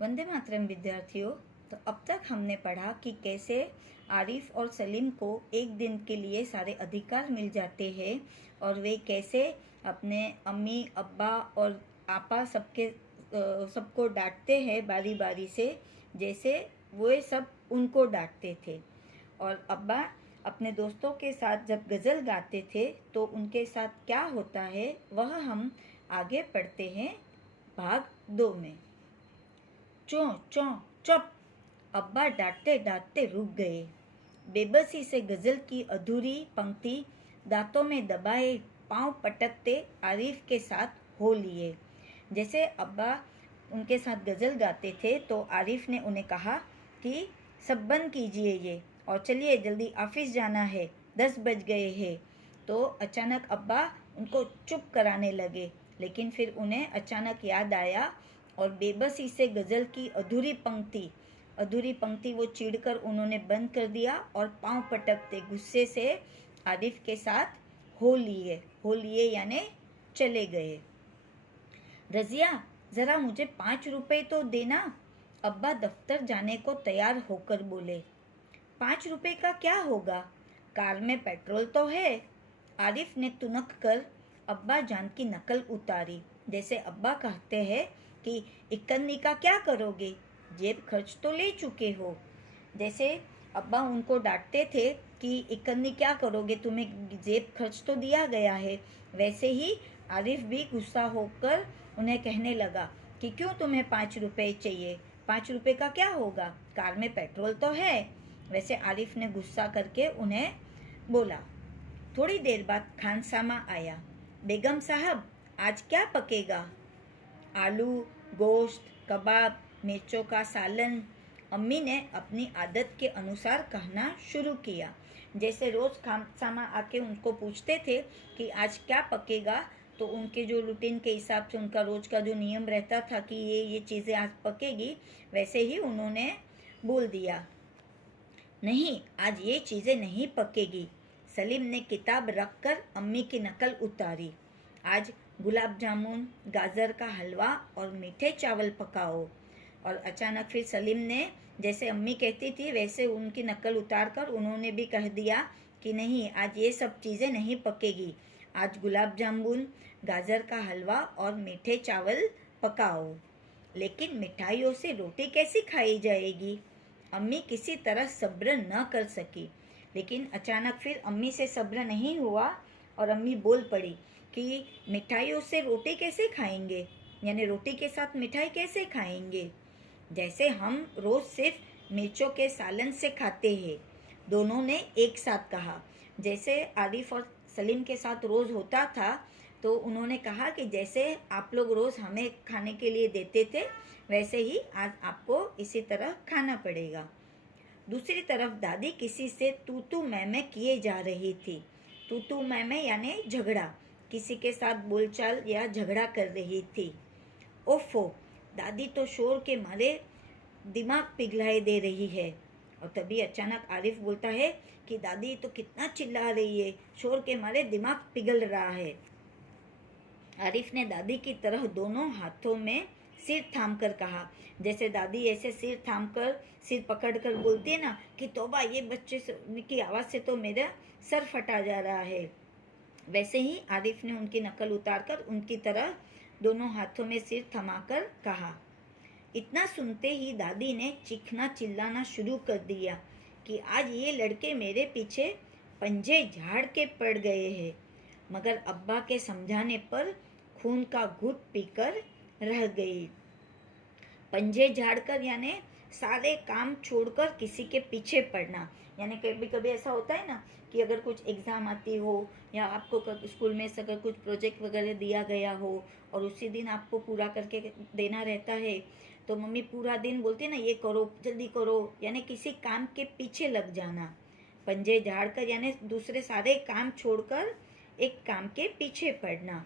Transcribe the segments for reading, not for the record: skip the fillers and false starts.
वंदे मातरम विद्यार्थियों। तो अब तक हमने पढ़ा कि कैसे आरिफ और सलीम को एक दिन के लिए सारे अधिकार मिल जाते हैं और वे कैसे अपने अम्मी अब्बा और आपा सबको डांटते हैं बारी बारी से, जैसे वो सब उनको डांटते थे। और अब्बा अपने दोस्तों के साथ जब गज़ल गाते थे तो उनके साथ क्या होता है वह हम आगे पढ़ते हैं भाग 2 में। चों चों चुप! अब्बा डांटते डांटते रुक गए। बेबसी से गजल की अधूरी पंक्ति दांतों में दबाए पांव पटकते आरिफ के साथ हो लिए। जैसे अब्बा उनके साथ गजल गाते थे तो आरिफ ने उन्हें कहा कि सब बंद कीजिए ये और चलिए जल्दी ऑफिस जाना है, 10 बज गए हैं। तो अचानक अब्बा उनको चुप कराने लगे, लेकिन फिर उन्हें अचानक याद आया और बेबसी से गजल की अधूरी पंक्ति वो चिढ़कर उन्होंने बंद कर दिया और पांव पटकते गुस्से से आरिफ के साथ हो लिए यानी चले गए। रजिया, जरा मुझे 5 रुपए तो देना, अब्बा दफ्तर जाने को तैयार होकर बोले। 5 रुपए का क्या होगा, कार में पेट्रोल तो है। आरिफ ने तुनक कर अब्बा जान की नकल उतारी, जैसे अब्बा कहते हैं कि इकन्नी का क्या करोगे, जेब खर्च तो ले चुके हो। जैसे अब्बा उनको डांटते थे कि इकन्नी क्या करोगे, तुम्हें जेब खर्च तो दिया गया है, वैसे ही आरिफ भी गुस्सा होकर उन्हें कहने लगा कि क्यों तुम्हें 5 रुपए चाहिए, 5 रुपए का क्या होगा, कार में पेट्रोल तो है। वैसे आरिफ ने गुस्सा करके उन्हें बोला। थोड़ी देर बाद खानसामा आया। बेगम साहब, आज क्या पकेगा? आलू, गोश्त, कबाब, मिर्चों का सालन। अम्मी ने अपनी आदत के अनुसार कहना शुरू किया। जैसे रोज़ खानसामा आके उनको पूछते थे कि आज क्या पकेगा, तो उनके जो रूटीन के हिसाब से उनका रोज़ का जो नियम रहता था कि ये चीज़ें आज पकेगी, वैसे ही उन्होंने बोल दिया। नहीं, आज ये चीज़ें नहीं पकेगी। सलीम ने किताब रखकर अम्मी की नकल उतारी। आज गुलाब जामुन, गाजर का हलवा और मीठे चावल पकाओ। और अचानक फिर सलीम ने जैसे अम्मी कहती थी वैसे उनकी नकल उतार कर उन्होंने भी कह दिया कि नहीं, आज ये सब चीज़ें नहीं पकेगी, आज गुलाब जामुन, गाजर का हलवा और मीठे चावल पकाओ। लेकिन मिठाइयों से रोटी कैसी खाई जाएगी? अम्मी किसी तरह सब्र न कर सकी, लेकिन अचानक फिर अम्मी से सब्र नहीं हुआ और अम्मी बोल पड़ी कि मिठाइयों से रोटी कैसे खाएंगे, यानी रोटी के साथ मिठाई कैसे खाएंगे? जैसे हम रोज़ सिर्फ मिर्चों के सालन से खाते हैं, दोनों ने एक साथ कहा। जैसे आरिफ और सलीम के साथ रोज़ होता था, तो उन्होंने कहा कि जैसे आप लोग रोज़ हमें खाने के लिए देते थे, वैसे ही आज आपको इसी तरह खाना पड़ेगा। दूसरी तरफ दादी किसी से तू तू मैं किए जा रही थी। तू तू मैं यानी झगड़ा, किसी के साथ बोलचाल या झगड़ा कर रही थी। ओफो, दादी तो शोर के मारे दिमाग पिघलाए दे रही है। और तभी अचानक आरिफ बोलता है कि दादी तो कितना चिल्ला रही है, शोर के मारे दिमाग पिघल रहा है। आरिफ ने दादी की तरह दोनों हाथों में सिर थाम कर कहा, जैसे दादी ऐसे सिर थाम कर सिर पकड़ कर बोलती है ना कि तौबा, ये बच्चे की आवाज़ से तो मेरा सर फटा जा रहा है। वैसे ही आरिफ ने उनकी नकल उतारकर उनकी तरह दोनों हाथों में सिर थमाकर कहा। इतना सुनते ही दादी ने चीखना चिल्लाना शुरू कर दिया कि आज ये लड़के मेरे पीछे पंजे झाड़ के पड़ गए हैं। मगर अब्बा के समझाने पर खून का घूंट पीकर रह गई। पंजे झाड़कर यानी सारे काम छोड़कर किसी के पीछे पड़ना, यानी कभी कभी ऐसा होता है ना कि अगर कुछ एग्ज़ाम आती हो या आपको स्कूल में अगर कुछ प्रोजेक्ट वगैरह दिया गया हो और उसी दिन आपको पूरा करके देना रहता है, तो मम्मी पूरा दिन बोलती है ना ये करो जल्दी करो, यानी किसी काम के पीछे लग जाना। पंजे झाड़कर यानी दूसरे सारे काम छोड़कर एक काम के पीछे पड़ना।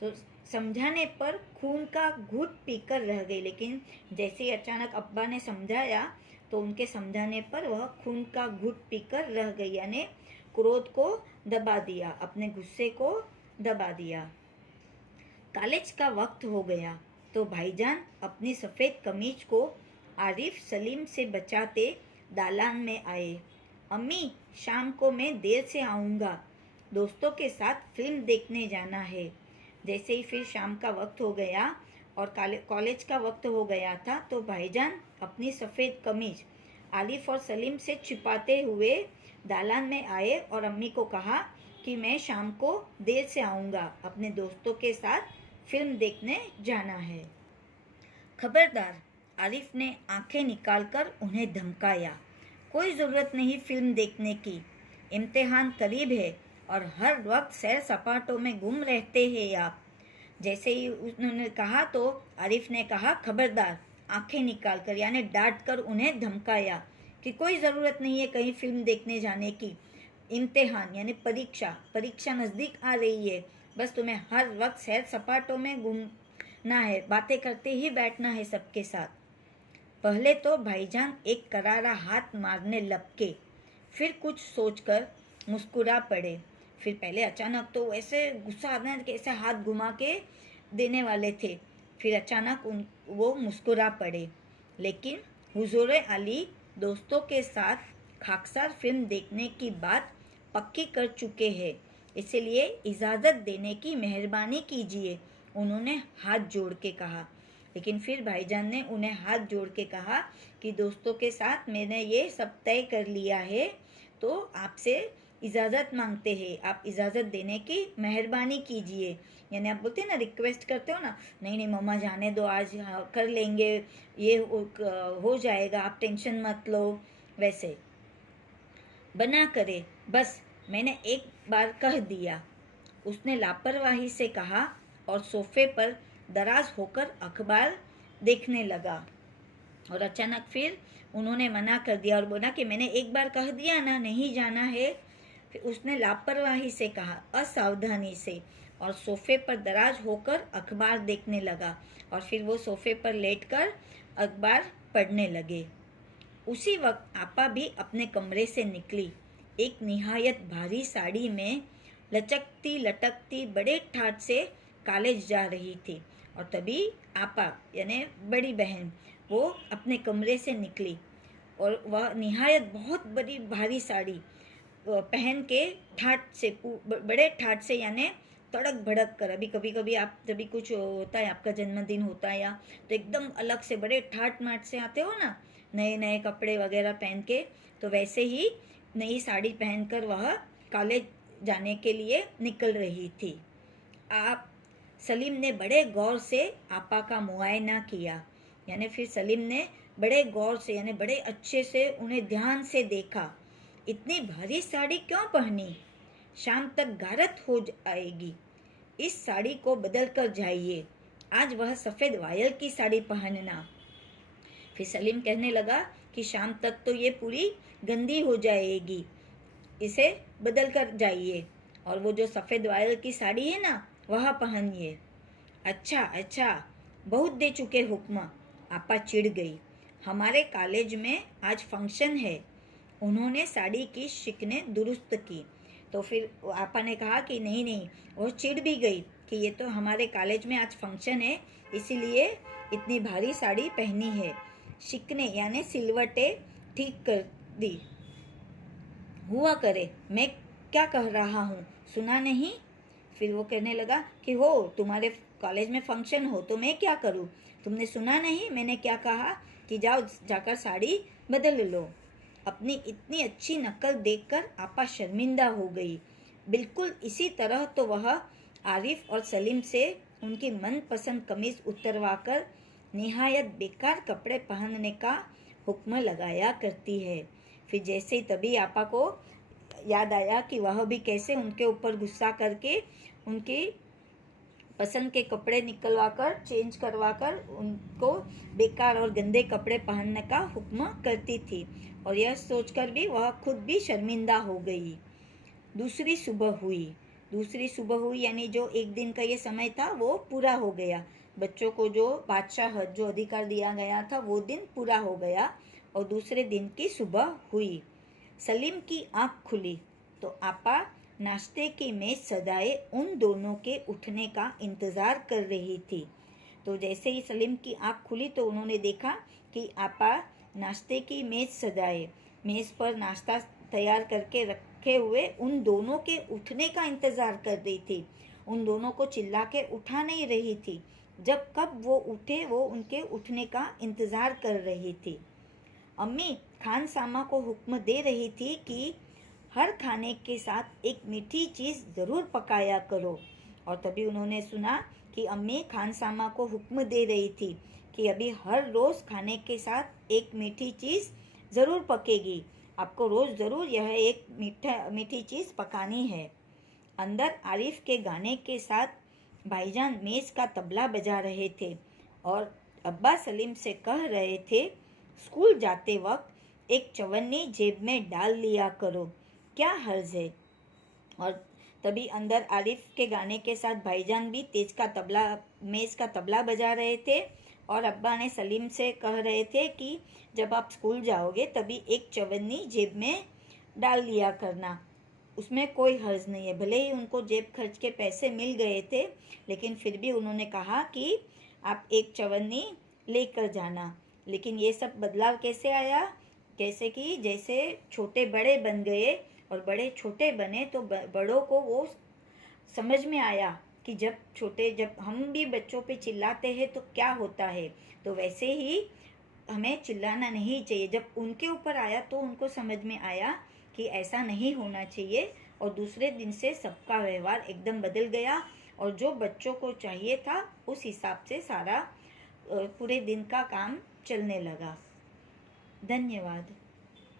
तो समझाने पर खून का घूंट पीकर रह गई, लेकिन जैसे ही अचानक अब्बा ने समझाया तो उनके समझाने पर वह खून का घूंट पीकर रह गई, यानी क्रोध को दबा दिया, अपने गुस्से को दबा दिया। कॉलेज का वक्त हो गया। तो भाईजान अपनी सफ़ेद कमीज को आरिफ सलीम से बचाते दालान में आए। अम्मी, शाम को मैं देर से आऊँगा, दोस्तों के साथ फिल्म देखने जाना है। जैसे ही फिर शाम का वक्त हो गया और कॉलेज का वक्त हो गया था, तो भाईजान अपनी सफ़ेद कमीज आरिफ और सलीम से छिपाते हुए दालान में आए और अम्मी को कहा कि मैं शाम को देर से आऊँगा, अपने दोस्तों के साथ फिल्म देखने जाना है। खबरदार, आरिफ ने आंखें निकालकर उन्हें धमकाया। कोई ज़रूरत नहीं फिल्म देखने की, इम्तिहान करीब है और हर वक्त सैर सपाटों में गुम रहते हैं आप। जैसे ही उन्होंने कहा तो आरिफ ने कहा, खबरदार, आंखें निकाल कर यानी डांट कर उन्हें धमकाया कि कोई ज़रूरत नहीं है कहीं फिल्म देखने जाने की। इम्तिहान यानी परीक्षा नज़दीक आ रही है, बस तुम्हें हर वक्त सैर सपाटों में घूमना है, बातें करते ही बैठना है सबके साथ। पहले तो भाईजान एक करारा हाथ मारने लपके, फिर कुछ सोचकर मुस्कुरा पड़े। फिर पहले अचानक तो ऐसे गुस्सा आना कि ऐसे हाथ घुमा के देने वाले थे, फिर अचानक वो मुस्कुरा पड़े। लेकिन हुजूर अली दोस्तों के साथ खाकसार फिल्म देखने की बात पक्की कर चुके हैं, इसलिए इजाज़त देने की मेहरबानी कीजिए, उन्होंने हाथ जोड़ के कहा। लेकिन फिर भाईजान ने उन्हें हाथ जोड़ के कहा कि दोस्तों के साथ मैंने ये सब तय कर लिया है, तो आपसे इजाज़त मांगते हैं, आप इजाज़त देने की मेहरबानी कीजिए। यानी आप बोलते हैं ना, रिक्वेस्ट करते हो ना, नहीं नहीं मम्मा जाने दो, आज हाँ, कर लेंगे, ये हो जाएगा, आप टेंशन मत लो, वैसे बना करे, बस मैंने एक बार कह दिया, उसने लापरवाही से कहा और सोफे पर दराज होकर अखबार देखने लगा। और अचानक फिर उन्होंने मना कर दिया और बोला कि मैंने एक बार कह दिया ना, नहीं जाना है। फिर उसने लापरवाही से कहा, असावधानी से, और सोफे पर दराज होकर अखबार देखने लगा। और फिर वो सोफे पर लेटकर अखबार पढ़ने लगे। उसी वक्त आपा भी अपने कमरे से निकली, एक निहायत भारी साड़ी में लचकती लटकती बड़े ठाट से कॉलेज जा रही थी। और तभी आपा यानी बड़ी बहन वो अपने कमरे से निकली और वह निहायत बहुत बड़ी भारी साड़ी पहन के ठाट से बड़े ठाट से यानी तड़क भड़क कर, अभी कभी कभी आप जब कुछ होता है, आपका जन्मदिन होता है या तो एकदम अलग से बड़े ठाट माट से आते हो ना, नए नए कपड़े वगैरह पहन के, तो वैसे ही नई साड़ी पहनकर वह कॉलेज जाने के लिए निकल रही थी। आप सलीम ने बड़े गौर से आपा का मुआयना किया, यानी फिर सलीम ने बड़े गौर से यानी बड़े अच्छे से उन्हें ध्यान से देखा। इतनी भारी साड़ी क्यों पहनी? शाम तक गारत हो जाएगी, इस साड़ी को बदल कर जाइए, आज वह सफ़ेद वायल की साड़ी पहनना। फिर सलीम कहने लगा कि शाम तक तो ये पूरी गंदी हो जाएगी, इसे बदल कर जाइए, और वो जो सफ़ेद वायल की साड़ी है ना, वह पहनिए। अच्छा अच्छा, बहुत दे चुके हुक्म, आपा चिढ़ गई। हमारे कॉलेज में आज फंक्शन है, उन्होंने साड़ी की शिकने दुरुस्त की। तो फिर आपा ने कहा कि नहीं नहीं, वो चिढ़ भी गई कि ये तो हमारे कॉलेज में आज फंक्शन है, इसीलिए इतनी भारी साड़ी पहनी है। शिकने यानी सिलवटें ठीक कर दी। हुआ करे, मैं क्या कह रहा हूँ, सुना नहीं? फिर वो कहने लगा कि हो तुम्हारे कॉलेज में फंक्शन हो तो मैं क्या करूँ, तुमने सुना नहीं मैंने क्या कहा कि जाओ जाकर साड़ी बदल लो। अपनी इतनी अच्छी नकल देखकर आपा शर्मिंदा हो गई। बिल्कुल इसी तरह तो वह आरिफ और सलीम से उनकी मनपसंद कमीज उतरवाकर निहायत बेकार कपड़े पहनने का हुक्म लगाया करती है। फिर जैसे ही तभी आपा को याद आया कि वह भी कैसे उनके ऊपर गुस्सा करके उनकी पसंद के कपड़े निकलवाकर चेंज करवाकर उनको बेकार और गंदे कपड़े पहनने का हुक्म करती थी, और यह सोचकर भी वह खुद भी शर्मिंदा हो गई। दूसरी सुबह हुई यानी जो एक दिन का ये समय था वो पूरा हो गया। बच्चों को जो बादशाह जो अधिकार दिया गया था वो दिन पूरा हो गया और दूसरे दिन की सुबह हुई। सलीम की आँख खुली तो आपा नाश्ते की मेज सजाए उन दोनों के उठने का इंतज़ार कर रही थी। तो जैसे ही सलीम की आँख खुली तो उन्होंने देखा कि आपा नाश्ते की मेज़ सजाए, मेज़ पर नाश्ता तैयार करके रखे हुए उन दोनों के उठने का इंतज़ार कर रही थी। उन दोनों को चिल्ला के उठा नहीं रही थी। जब कब वो उठे वो उनके उठने का इंतज़ार कर रही थी। अम्मी खान सामा को हुक्म दे रही थी कि हर खाने के साथ एक मीठी चीज़ ज़रूर पकाया करो। और तभी उन्होंने सुना कि अम्मी खान सामा को हुक्म दे रही थी कि अभी हर रोज़ खाने के साथ एक मीठी चीज़ ज़रूर पकेगी। आपको रोज़ ज़रूर यह एक मीठी चीज़ पकानी है। अंदर आरिफ के गाने के साथ भाईजान मेज़ का तबला बजा रहे थे और अब्बा सलीम से कह रहे थे, स्कूल जाते वक्त एक चवन्नी जेब में डाल लिया करो, क्या हर्ज है। और तभी अंदर आरिफ के गाने के साथ भाईजान भी मेज़ का तबला बजा रहे थे और अब्बा ने सलीम से कह रहे थे कि जब आप स्कूल जाओगे तभी एक चवन्नी जेब में डाल लिया करना, उसमें कोई हर्ज नहीं है। भले ही उनको जेब खर्च के पैसे मिल गए थे, लेकिन फिर भी उन्होंने कहा कि आप एक चवन्नी लेकर जाना। लेकिन ये सब बदलाव कैसे आया, जैसे छोटे बड़े बन गए और बड़े छोटे बने तो बड़ों को वो समझ में आया कि जब हम भी बच्चों पे चिल्लाते हैं तो क्या होता है, तो वैसे ही हमें चिल्लाना नहीं चाहिए। जब उनके ऊपर आया तो उनको समझ में आया कि ऐसा नहीं होना चाहिए और दूसरे दिन से सबका व्यवहार एकदम बदल गया और जो बच्चों को चाहिए था उस हिसाब से सारा पूरे दिन का काम चलने लगा। धन्यवाद।